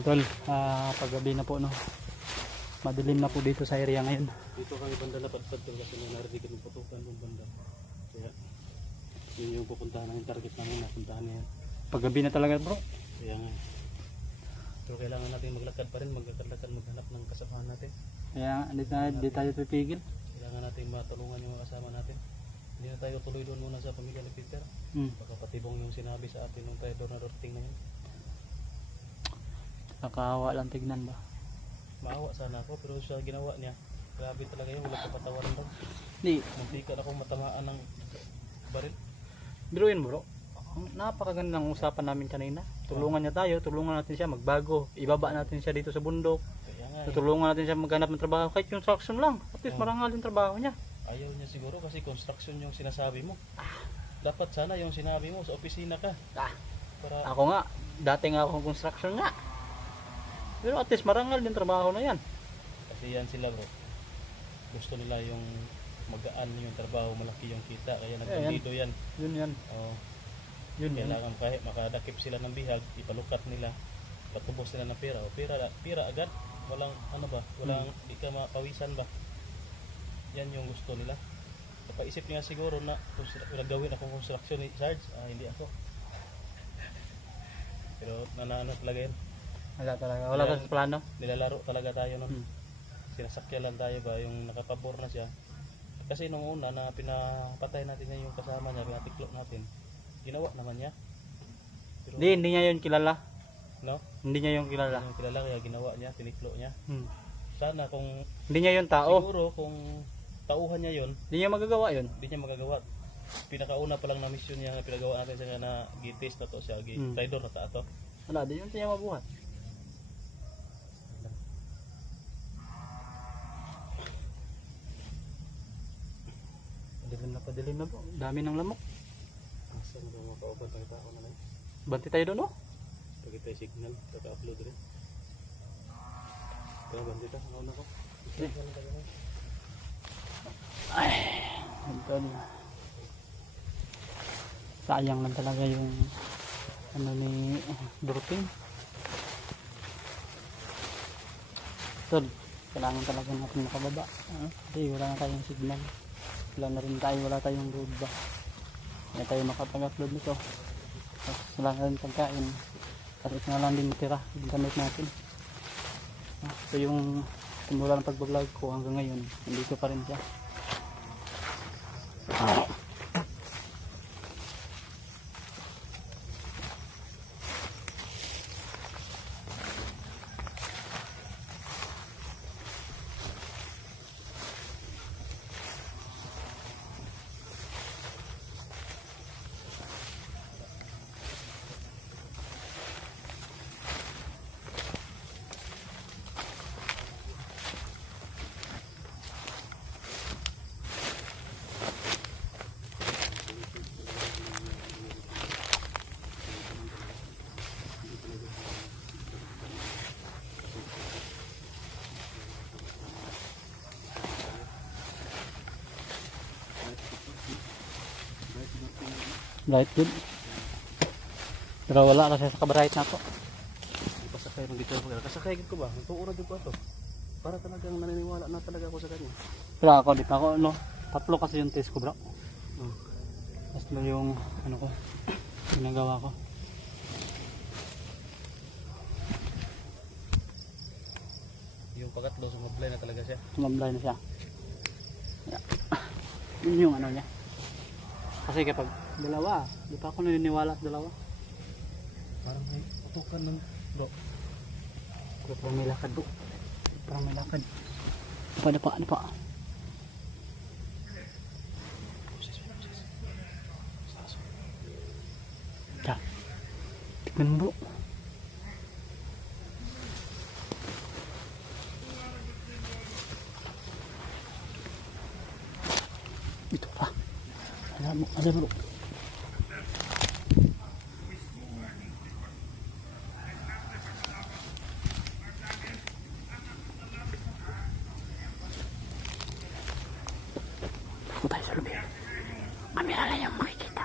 Ayun tol, paggabi na po no. Madilim na po dito sa area ngayon. Dito kami banda lapad-pad tol kasi may narinig ng putukan ng banda. Kaya yun yung pupuntahan namin, target namin, napuntahan niya. Paggabi na talaga bro. Kaya nga. Pero kailangan natin maglakad pa rin, maglalakad, maghanap ng kasamahan natin. Kaya hindi tayo pipigil. Kailangan natin matulungan yung mga kasama natin. Hindi na tayo tuloy doon muna sa pamilya ni Peter. Baka patibong yung sinabi sa atin ng driver na dorting na yun. Nakakawa lang tignan ba? Maawa sana ako pero sa ginawa niya, grabe talaga yun, wala kapatawaran daw. Hindi. Muntikan akong matamaan ng baril. Biruin bro. Napakagandang usapan namin kanina. Tulungan niya tayo, tulungan natin siya magbago. Ibaba natin siya dito sa bundok. Kaya nga, Tutulungan natin siya maghanap ng trabaho. Kahit yung construction lang. At least marangal yung trabaho niya. ayaw niya siguro kasi construction yung sinasabi mo. Dapat sana yung sinabi mo sa opisina ka. Para Ako nga, dati nga akong construction nga. Pero at least marangal yung trabaho na yan. kasi yan sila bro. Gusto nila yung magaan yung trabaho, malaki yung kita. Kaya nagbandido yan. Yun yan. Oh, Yun yan. kailangan kahit makadakip sila ng bihag, ipalukat nila, patubos nila ng pera. O pera agad. Walang ano ba, walang di ka mapawisan ba. Yan yung gusto nila. Napaisip niya siguro na gagawin akong construction ni Sarge. Hindi ako. Pero nanano talaga yan. Wala talaga. Wala ka sa plano. Nilalaro talaga tayo nun. Sinasakyan lang tayo ba yung nakapabor na siya. Kasi nung una na pinapatay natin niya yung kasama niya, pinatiklop natin. Ginawa naman niya. Pero, Hindi niya yun kilala. no? Hindi niya yung kilala. Yung kilala kaya ginawa niya, tiniklo niya. Sana kung Hindi niya yung tao. siguro kung tauhan niya yun, Hindi niya magagawa yun. hindi niya magagawa. Pinakauna pa lang na mission niya na pinagawa natin siya na gitis na to siya, traidor na to. Wala, di yun siya mabuhat. Padilim na po. Dami ng lamok. Saan ba makaubat ang tao na lang? Banti tayo doon oh. Pagkita yung signal, kaka-upload rin. Kaya bandita, nauna ko. Ay, ito na. Sayang lang talaga yung ano ni Dorting. Tol, kailangan talaga natin makababa. Kasi wala na tayong signal. Wala tayong road ba. Kaya tayo makapag-upload nito. Tapos wala na rin pagkain. Tapos ito na lang din matira. Yung gamit natin. Ito yung simula ng pag-vlog ko hanggang ngayon. Hindi ko pa rin siya. Bright good. Pero wala kasi sa kabright na to. Pasakay ng dito. Kasakay ko ba? Tuura din ko ito. Para talagang naniniwala na talaga ako sa kanya. Pero ako, di pa ako, no? 3 kasi yung test ko bro. Basta yung, ano ko, ginagawa ko. Yung pangatlo, sumablay na talaga siya. Sumablay na siya. Yeah. Yun yung ano niya. Kasi kapag dalawa, di pa ako naniniwala sa dalawa. Parang may putukan ng bro. Parang may lakad bro. Parang may lakad. Ano pa? Ya. Tignan bro. Ito pa. Ada bro. Takbo tayo sa lubid. Kamera lang yung makikita.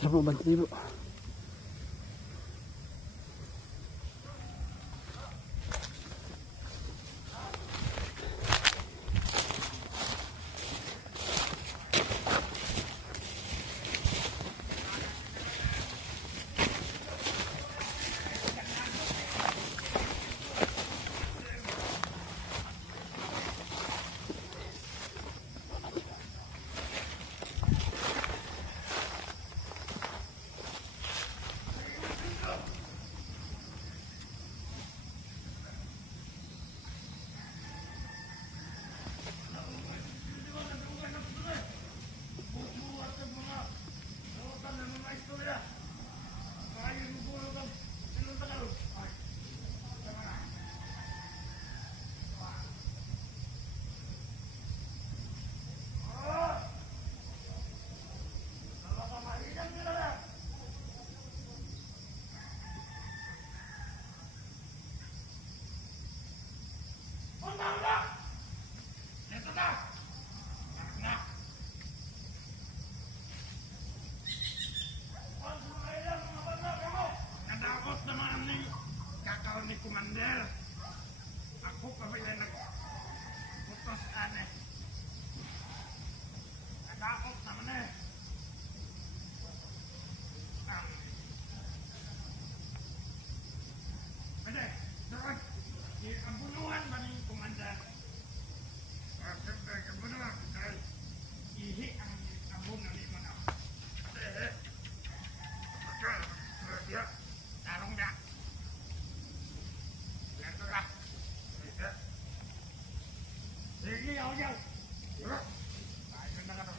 Tara po, bantu tayo po. Kumander, aku pabila nagputos ane. Nagakot naman eh. Pwede, doon. Abunuhan ba ni Kumander? Abunuhan. Dahil ihi ang abunan ni Mana. Ya, tarong na. Sige, ayaw. Ayun na ka na.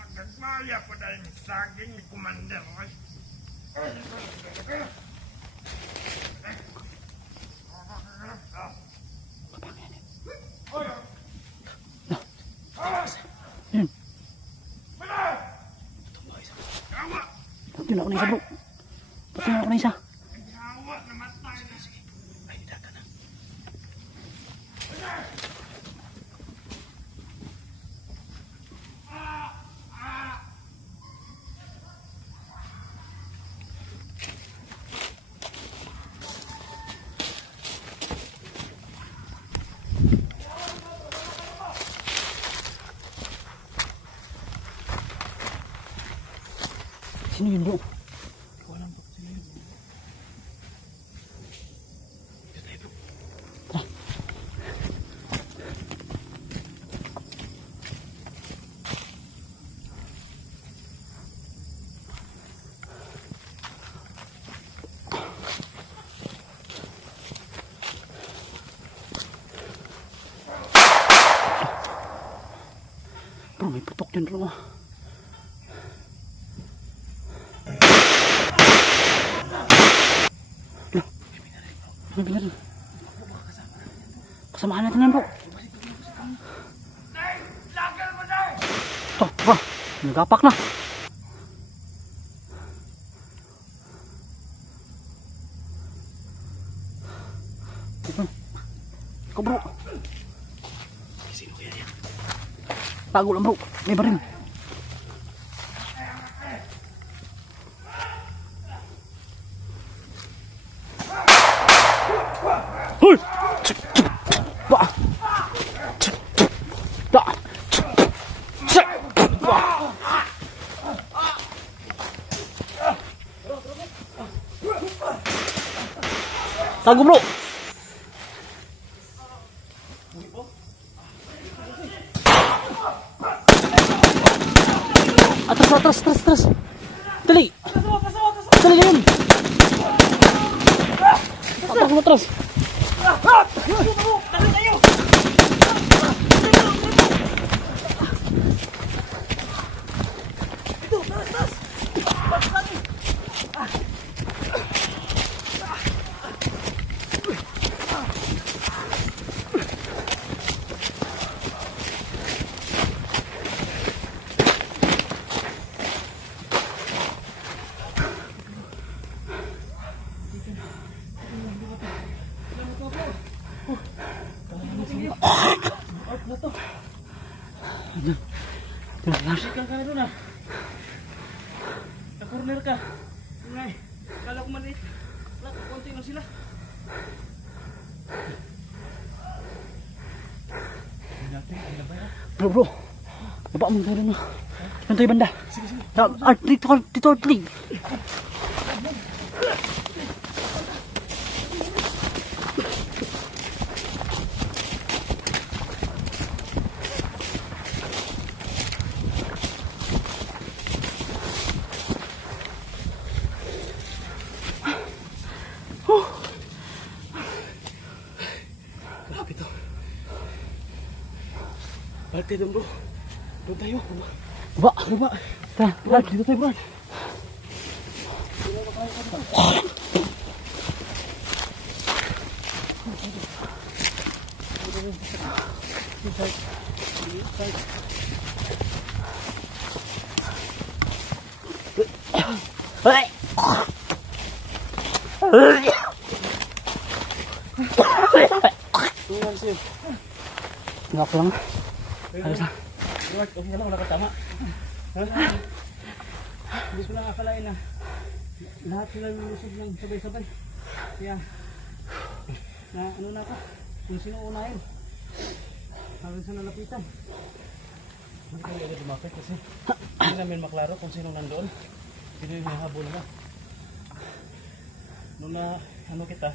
Ang nagmaya po dahil saging ni Kumander. Pati na ako na isa bro. Pati na ako na isa. Sino yun bro? Walang po sila yun. Dito tayo bro. Tara. bro, may putok dyan bro. May binaril. Kasamahan natin yan bro. Ito bro, nagapak na. Ikaw bro. Sino kaya yan? Tago lang bro, may baril. Hoy! Ba! Da! Ba! Tago bro. Atras. Dali. Dali yun. Atras. Ikaw ka na doon ah. Na-corner ka. Ngay, kala ko maliit. Wala, konti lang sila. Bro. Baba mo tayo na. Doon tayo banda. Dito, Art. Balik tayo doon bro. Doon tayo. Baba. Tara, dito tayo bro. Ngak lang. Ayos na. Okay lang, wala ka tama. Hindi ko lang akalain na lahat sila lulusog ng sabay-sabay. Kaya, na ano na ako, kung sino unahin. Hanggang sa nalapitan. Hindi kami agad lumapit kasi hindi namin maklaro kung sino nandoon. Sino yung nahabol na. Nung na, ano kita,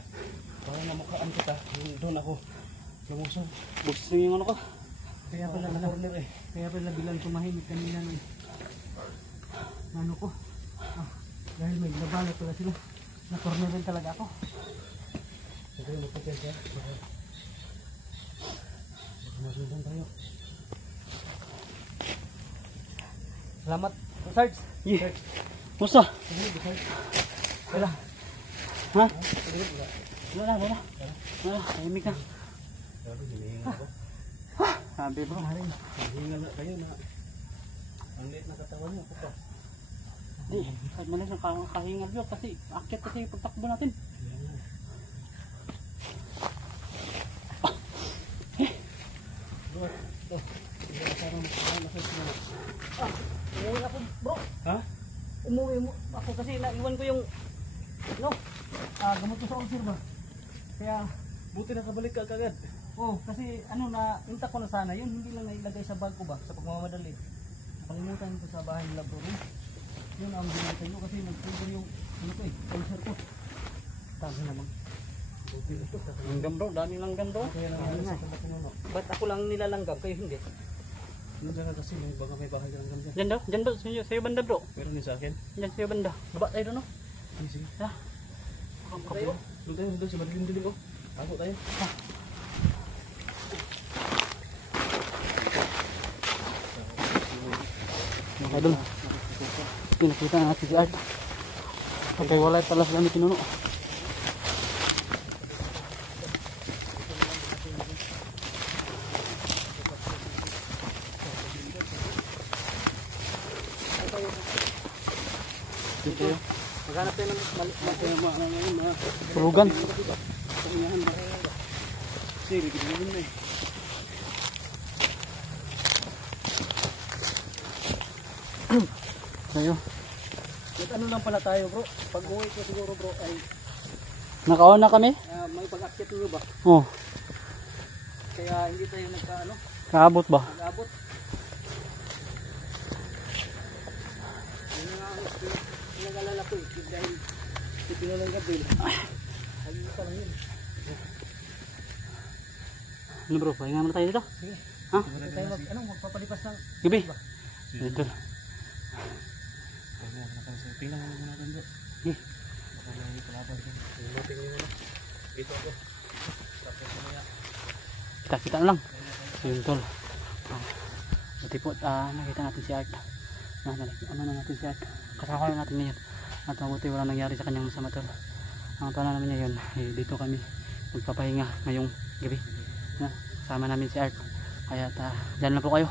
parang namukhaan kita, doon ako lumusog. Gusto yung ano ka? Kaya pala na corner eh. Kaya pala bilang tumahimik kanina ng ano ko. Dahil may nabalat pala sila. Na corner rin talaga ako. Ito yung magpapil siya. Masundan tayo. Salamat. Sarge. Yeah. Musta? Wala. Ha? Wala. Tahimik na. Sabi bro. Hingal na kayo na ang liit na katawan mo. Puto. Di, kahit malis na kahingal yun kasi akit kasi yung pagtakbo natin. Umuwi ako bro. Ha? Umuwi mo ako kasi naiwan ko yung gamot ko sa ulcer ba. Kaya buti nakabalik ka agad. Oh, kasi ano na inta ko na sana yun, hindi lang nailagay sa bag ko ba sa pagmamadali. Nakalimutan ko sa bahay ng labro. Yun ang binigay ko kasi nag-trigger yung ano ko ulcer ko. Tago naman. Langgam bro, daming langgam bro. Kaya naman sa puno. Ba't ako lang nilalanggam kayo hindi? Ano dyan kasi may bahay ka langgam dyan. Dyan bro, sa'yo banda bro. Meron din sa akin. Dyan sa'yo banda. Baba tayo doon no? Sige. Ha? Doon tayo sa madilim-dilim ko. Ako tayo. Idol. Pinakita na natin si Art. Okay, wala talas kami kinuno. Maghanap tayo ng mga Tulugan. Sige, ginawa na eh. Tayo. At ano lang pala tayo bro, pag uwi ko siguro bro ay Nakaon na kami? may pag-akyat nyo ba? Oh, Kaya hindi tayo nagka-ano, kaabot ba? nag-abot. Yung nga nag-alala ko eh, dahil pinulang gabi. Ayun pa lang yun. Ano bro, pahinga muna tayo dito? Sige. Ha? Tayo magpapalipas ng Gabi. Idol. tingnan mo muna natin bro. Baka may palaban din. Tingnan mo na. Dito ako. Tapos mamaya. Kita-kita na lang. Yun tol. Buti po, nakita natin si Art. Ano na natin si Art. Kasama na natin ngayon. At mabuti wala nangyari sa kanyang masama tol. Ang plano namin ngayon, dito kami magpapahinga ngayong gabi. Kasama namin si Art. Kaya dyan lang po kayo.